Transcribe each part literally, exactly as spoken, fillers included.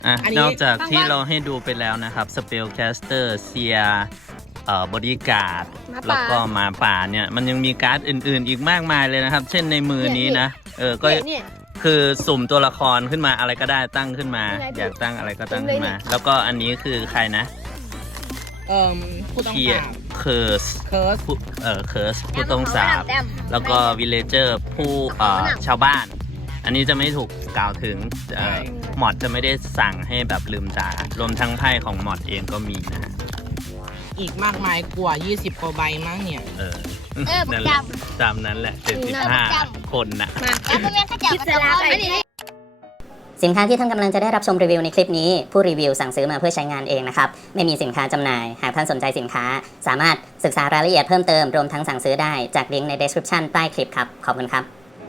อ่ะนอกจากที่เราให้ดูไปแล้วนะครับสเปลแคสเตอร์เซียเอ่อบอดี้การ์ดแล้วก็หมาป่าเนี่ยมันยังมีการ์ดอื่นๆอีกมากมายเลยนะครับเช่นในมือนี้นะเออก็คือสุ่มตัวละครขึ้นมาอะไรก็ได้ตั้งขึ้นมาอยากตั้งอะไรก็ตั้งขึ้นมาแล้วก็อันนี้คือใครนะเอ่อผู้ต้องสาบเคิร์สเคิร์สเออเคิร์สผู้ต้องสาบแล้วก็วิลเลเจอร์ผู้เอ่อชาวบ้านอันนี้จะไม่ถูกกล่าวถึงมอดจะไม่ได้สั่งให้แบบลืมตารวมทั้งไพ่ของมอดเองก็มีนะอีกมากมายกว่ายี่สิบกว่าใบมั้งเนี่ยเออนั่นแหละตามนั้นแหละเจ็ดสิบห้าคนนะสินค้าที่ท่านกำลังจะได้รับชมรีวิวในคลิปนี้ผู้รีวิวสั่งซื้อมาเพื่อใช้งานเองนะครับไม่มีสินค้าจำหน่ายหากท่านสนใจสินค้าสามารถศึกษารายละเอียดเพิ่มเติมรวมทั้งสั่งซื้อได้จากลิงก์ใน description ใต้คลิปครับขอบคุณครับ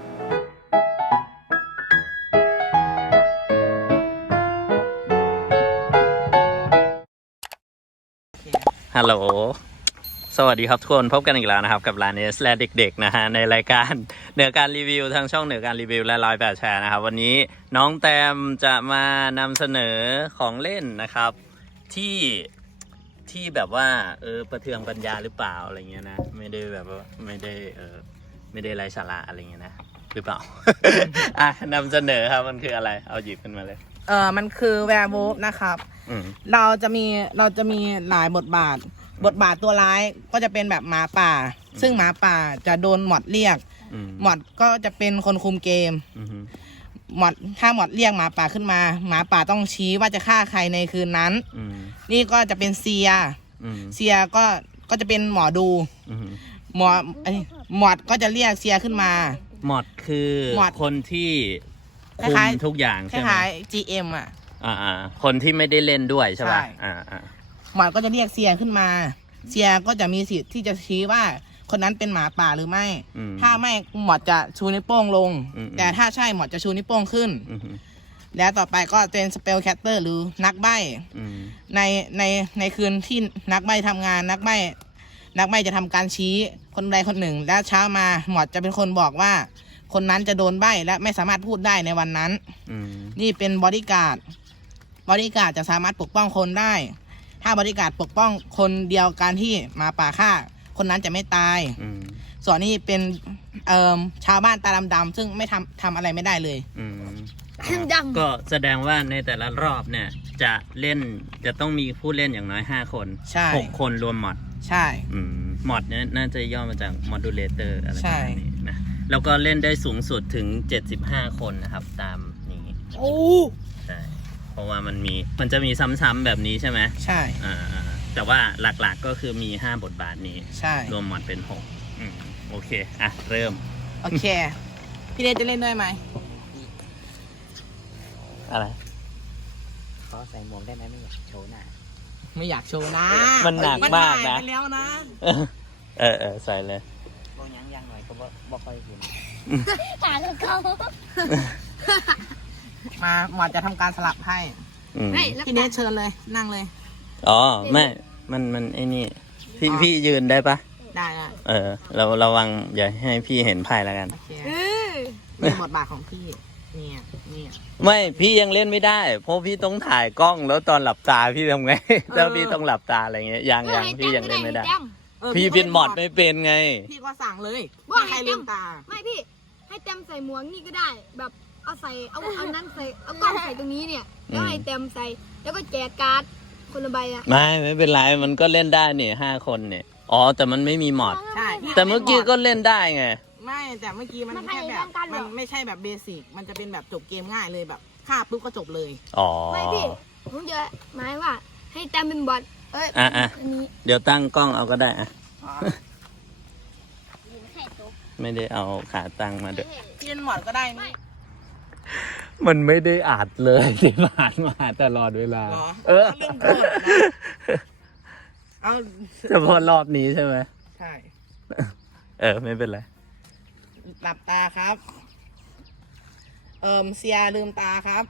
ฮัลโหลสวัสดีครับทุกคนพบกันอีกแล้วนะครับกับร้านเอสและเด็กๆนะฮะในรายการเหนือการรีวิวทางช่องเหนือการรีวิวและร้อยแปดแชร์นะครับวันนี้น้องแตมจะมานำเสนอของเล่นนะครับที่ที่แบบว่าเออประเทืองปัญญาหรือเปล่าอะไรเงี้ยนะไม่ได้แบบว่าไม่ได้เออไม่ได้ไร้สาระอะไรเงี้ยนะหรือเปล่า อ่ะนำเสนอครับมันคืออะไรเอาหยิบขึ้นมาเลยเออมันคือแวร์วูฟนะครับเราจะมีเราจะมีหลายบทบาทบทบาทตัวร้ายก็จะเป็นแบบหมาป่าซึ่งหมาป่าจะโดนหมอดเรียกหมอดก็จะเป็นคนคุมเกมหมอดถ้าหมอดเรียกหมาป่าขึ้นมาหมาป่าต้องชี้ว่าจะฆ่าใครในคืนนั้นนี่ก็จะเป็นเซียเซียก็ก็จะเป็นหมอดูหมอหมอดก็จะเรียกเซียขึ้นมาหมอดคือคนที่คุมทุกอย่างใช่ไหมคล้ายๆ จี เอ็ม อ่ะอ่าคนที่ไม่ได้เล่นด้วยใช่ป่ะอ่าอ่าหมอดก็จะเรียกเซียขึ้นมาเซียก็จะมีสิทธิ์ที่จะชี้ว่าคนนั้นเป็นหมาป่าหรือไม่ถ้าไม่หมอดจะชูนิ้วโป้งลงแต่ถ้าใช่หมอดจะชูนิ้วโป้งขึ้นแล้วต่อไปก็เป็นสเปลแคสเตอร์หรือนักใบ้ในในในคืนที่นักใบ้ทำงานนักใบ้นักใบ้จะทำการชี้คนใดคนหนึ่งแล้วเช้ามาหมอดจะเป็นคนบอกว่าคนนั้นจะโดนใบ้และไม่สามารถพูดได้ในวันนั้นนี่เป็นบอดี้การ์ดบอดี้การ์ดจะสามารถปกป้องคนได้ถ้าบริการปกป้องคนเดียวกันที่มาป่าฆ่าคนนั้นจะไม่ตายส่วนนี้เป็นเอ่อชาวบ้านตาดำๆซึ่งไม่ทำทำอะไรไม่ได้เลยก็แสดงว่าในแต่ละรอบเนี่ยจะเล่นจะต้องมีผู้เล่นอย่างน้อยห้าคนหกคนรวมมอดใช่มอดเนี่ยน่าจะย่อมาจากมอดูเลเตอร์อะไรแบบนี้นะแล้วก็เล่นได้สูงสุดถึงเจ็ดสิบห้าคนนะครับตามนี้โอ้ใช่เพราะว่ามันมีมันจะมีซ้ำๆแบบนี้ใช่ไหมใช่อ่าแต่ว่าหลักๆก็คือมีห้าบทบาทนี้ใช่รวมหมดเป็นหกอืมโอเคอ่ะเริ่มโอเคพี่เนทจะเล่นด้วยไหมอะไรขอใส่หมวกได้ไหมไม่อยากโชว์หน้าไม่อยากโชว์นะมันหนักมากนะไปแล้วนะเออเออใส่เลยบอกยังยังหน่อยก็บอกบอกค่อยเห็นหาเขา มาหมอจะทำการสลับให้พี่เนทเชิญเลยนั่งเลยอ๋อไม่มันมันไอ้นี่พี่พี่ยืนได้ปะได้ได้เออเราระวังอย่าให้พี่เห็นไพ่แล้วกันนี่บทบาทของพี่เนี่ยเนี่ยไม่พี่ยังเล่นไม่ได้เพราะพี่ต้องถ่ายกล้องแล้วตอนหลับตาพี่ทำไงแล้วพี่ต้องหลับตาอะไรเงี้ยยังยังพี่ยังเล่นไม่ได้พี่เป็นหมอดไม่เป็นไงพี่ก็สั่งเลยว่าใครลืมตาไม่พี่ให้เต็มใส่หมวกนี่ก็ได้แบบเอาใส่เอาเอานั้นใส่เอากล้องใส่ตรงนี้เนี่ยแล้วให้เต็มใส่แล้วก็แจกการ์ดคนละใบอะไม่ไม่เป็นไรมันก็เล่นได้นี่ห้าคนเนี่ยอ๋อแต่มันไม่มีหมอดใช่แต่เมื่อกี้ก็เล่นได้ไงไม่แต่เมื่อกี้มันแค่แบบมันไม่ใช่แบบเบสิกมันจะเป็นแบบจบเกมง่ายเลยแบบฆ่าปุ๊บก็จบเลยอ๋อไม่พี่ผมจะหมายว่าให้เต็มเป็นบอทเอ้ยอ่ะอ่ะเดี๋ยวตั้งกล้องเอาก็ได้อะไม่ได้เอาขาตั้งมาด้วยเปลี่ยนหมอดก็ได้ไหมมันไม่ได้อัดเลยที่ผ่านมาตลอดเวลาเออเรื่องโกรธเอาเฉพาะรอบนี้ใช่ไหมใช่เออไม่เป็นไรหลับตาครับเอิมเสียลืมตาครับ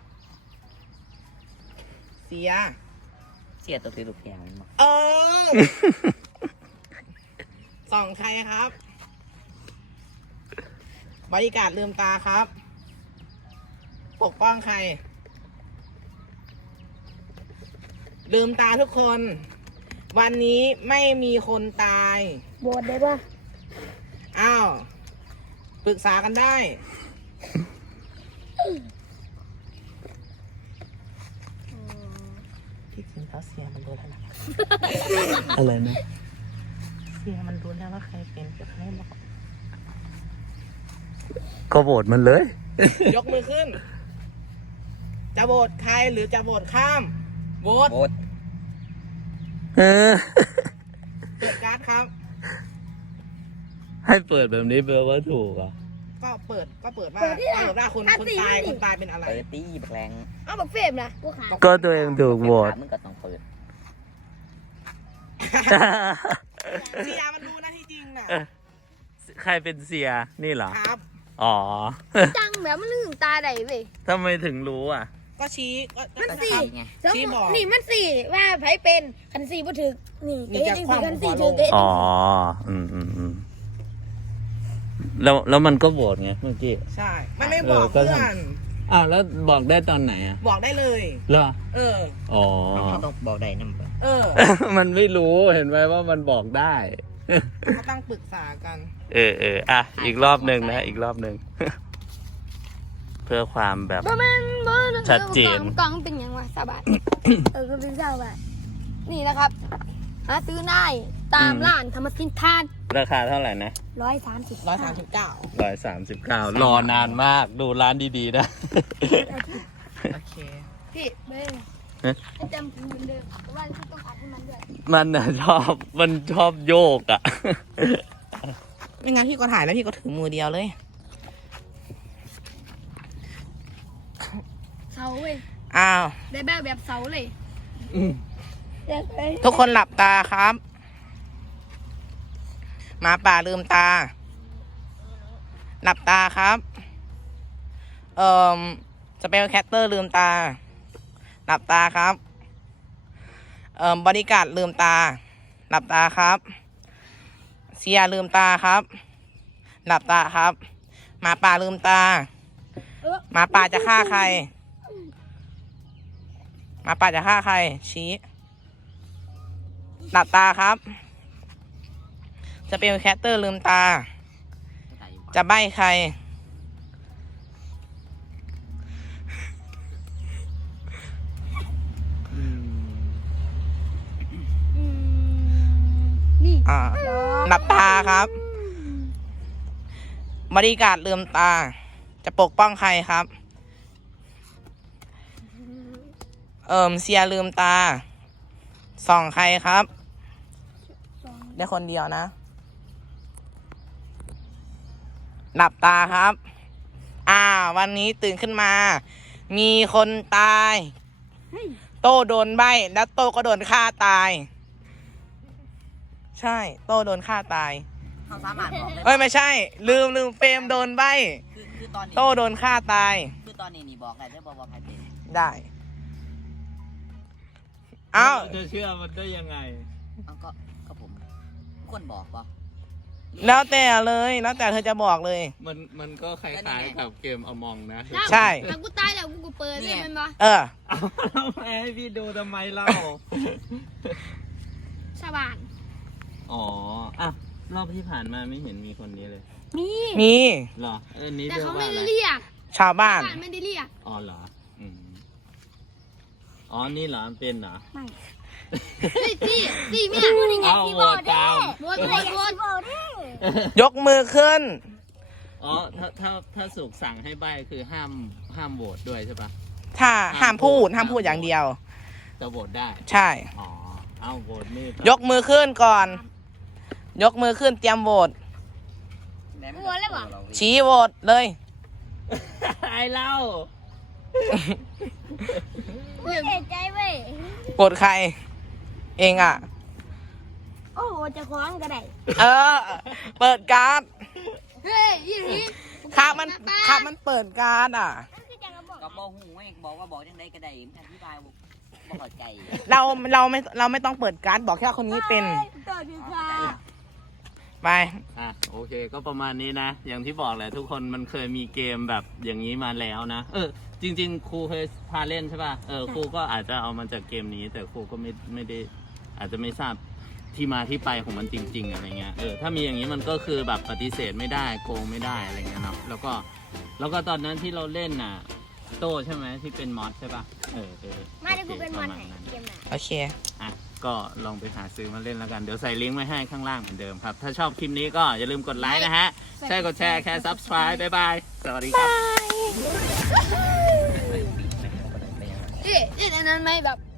เสียเสียตัวที่ลูกแก้วเออส่องใครครับบริการลืมตาครับปกป้องใครลืมตาทุกคน วันนี้ไม่มีคนตายโบดได้ปะอ้าวปรึกษากันได้พี่จริงแล้วเสียมันรู้แล้วนะอะไรนะเสียมันรู้แล้วว่าใครเป็นจะให้บอกก็โหวตมันเลยยกมือขึ้น จะโหวตใครหรือจะโหวตข้ามโหวตโบดเออเปิดการ์ดครับให้เปิดแบบนี้แปลว่าถูกอ่ะก็เปิดก็เปิดว่าเปิดว่าคนคนตายคนตายเป็นอะไรเปิดตี้บักแรงเอาบักเฟมนะกูขาก็ตัวเองถูกโหวตมึงก็ต้องเปิดเสียมันรู้นะที่จริงน่ะใครเป็นเสียนี่เหรอครับอ๋อจังแบบมันลืมตาได้เว้ยทำไมถึงรู้อ่ะก็ชี้ก็มันก็สี่ครับไงแล้วชี้บอกนี่มันสี่ว่าไผเป็นคันสี่บ่ถึกนี่นี่ก็จะยังคว่ำสี่คันสี่หัวลถึงกก็อ๋อ อืมอืมอืมแล้วแล้วมันก็โหวตไงเมื่อกี้ใช่ มันไม่บอกเออก็เพื่อทำนอ้าวแล้วบอกได้ตอนไหนอ่ะบอกได้เลยเหรอเอออ๋อเขาต้องบอกได้นำเออมันไม่รู้เห็นไหมว่ามันบอกได้ก็ต้องปรึกษากันเออเอออ่ะ อีกรอบหนึ่งนะ อีกรอบหนึ่ง เพื่อความแบบบ่แม่นบ่ชัดเจนกล่องเป็นหยังวะสาบาท เออก็เป็นสาบาทนี่นะครับหาซื้อได้ตามอืมร้านธรรมสินทานราคาเท่าไหร่นะร้อยสามสิบร้อยสามสิบเก้าร้อยสามสิบเก้ารอนานมากดูร้านดีๆนะโอเคพี่เบ้งเอ๊ะให้จำเหมือนเดิมแต่ว่าที่ต้องอัดให้มันด้วยมันน่ะชอบมันชอบโยกอ่ะไม่งั้นพี่ก็ถ่ายแล้วพี่ก็ถือมือเดียวเลยเสาเว้ยอ้าวได้แบบแบบเสาเลยเดี๋ยวไปทุกคนหลับตาครับหมาป่าลืมตา หลับตาครับ เอ่อสเปลแคตเตอร์ลืมตา หลับตาครับ เอ่อบริการดลืมตา หลับตาครับ เซียลืมตาครับ หลับตาครับหมาป่าลืมตาหมาป่าจะฆ่าใครหมาป่าจะฆ่าใคร ชี้ หลับตาครับ จะเป็นแคตเตอร์ลืมตา จะใบ้ใครอืมนี่อ่า หลับตาครับ บริการดลืมตา จะปกป้องใครครับ เอิมเซียลืมตา ส่องใครครับ ได้คนเดียวนะ หลับตาครับ อ่า วันนี้ตื่นขึ้นมา มีคนตาย โต้โดนใบแล้วโต้ก็โดนฆ่าตาย ใช่ โต้โดนฆ่าตายเขาสามารถบอกได้เอ้ยไม่ใช่ ลืมลืมเฟรมโดนใบคือคือตอนนี้โต้โดนฆ่าตายคือตอนนี้นี่บอกได้ได้บอกว่าใครเป็นได้ เอ้าจะเชื่อมันได้ยังไงเอาก็ก็ผมควรบอกป่ะแล้วแต่เลย แล้วแต่เธอจะบอกเลยมันมันก็คล้ายๆกับเกมอมองนะใช่ถ้ากูตายแล้วกูก็เปิดเลยมันบ่เออเอาแล้วให้พี่ดูทำไมเล่าสบานอ๋ออ่ะรอบที่ผ่านมาไม่เห็นมีคนนี้เลยนี่มีเหรอ เออ นี้แต่เรียกเขาว่าไม่อะไรได้เรียกชาวบ้านบ้านไม่ได้เรียกอ๋อเหรอ อืม อ๋อ นี่เหรอเป็นเหรอสี่สี่สี่เนี่ยพูดยังไงเอาสี่โหวตตามโหวตโหวตโหวตโหวตยกมือขึ้นอ๋อ ถ้าถ้าถ้าสุกสั่งให้ใบคือห้ามห้ามโหวตด้วยใช่ปะถ้าห้ามพูด ห้ามพูดอย่างเดียวจะโหวตได้ใช่อ๋อ เอาโหวตนี่ยกมือขึ้นก่อน ยกมือขึ้นเตรียมโหวตโหวตเลยเหรอชี้โหวตเลยไอ้เล่ากูเสียใจเว้ยโหวตใคร เองอ่ะโอ้โหจะคว้างก็ได้เออ เปิดการ์ดเฮ้ยยี่นี้ครับมันครับมันเปิดการ์ดอ่ะก็บอกหูไงบอกว่าบอกยังไงก็ได้อธิบายบอกบอกเข้าใจเราเราไม่เราไม่ต้องเปิดการ์ดบอกแค่คนนี้เป็นต่อดีค่ะไปอ่ะโอเคก็ประมาณนี้นะ อย่างที่บอกแหละทุกคนมันเคยมีเกมแบบอย่างนี้มาแล้วนะ เออจริงๆ ครูเคยพาเล่นใช่ป่ะ เออ ครูก็อาจจะเอามาจากเกมนี้ แต่ครูก็ไม่ไม่ได้ อาจจะไม่ทราบที่มาที่ไปของมันจริง ๆ อะไรเงี้ย เออ ถ้ามีอย่างนี้มันก็คือแบบปฏิเสธไม่ได้ โกงไม่ได้อะไรเงี้ยเนาะ แล้วก็ แล้วก็ตอนนั้นที่เราเล่นน่ะ โต้ใช่ไหมที่เป็นมอสใช่ป่ะ เออเออไม่ได้กูเป็นมอนประาณไหนเกมไหนโอเคอ่ะ ก็ลองไปหาซื้อมาเล่นแล้วกัน เดี๋ยวใส่ลิงก์ไว้ให้ข้างล่างเหมือนเดิมครับ ถ้าชอบคลิปนี้ก็อย่าลืมกดไลค์นะฮะ ใช่กดแชร์แค่ subscribe บ๊ายบาย สวัสดีครับเอ๊ะเล่นอันนั้นไหมแบบ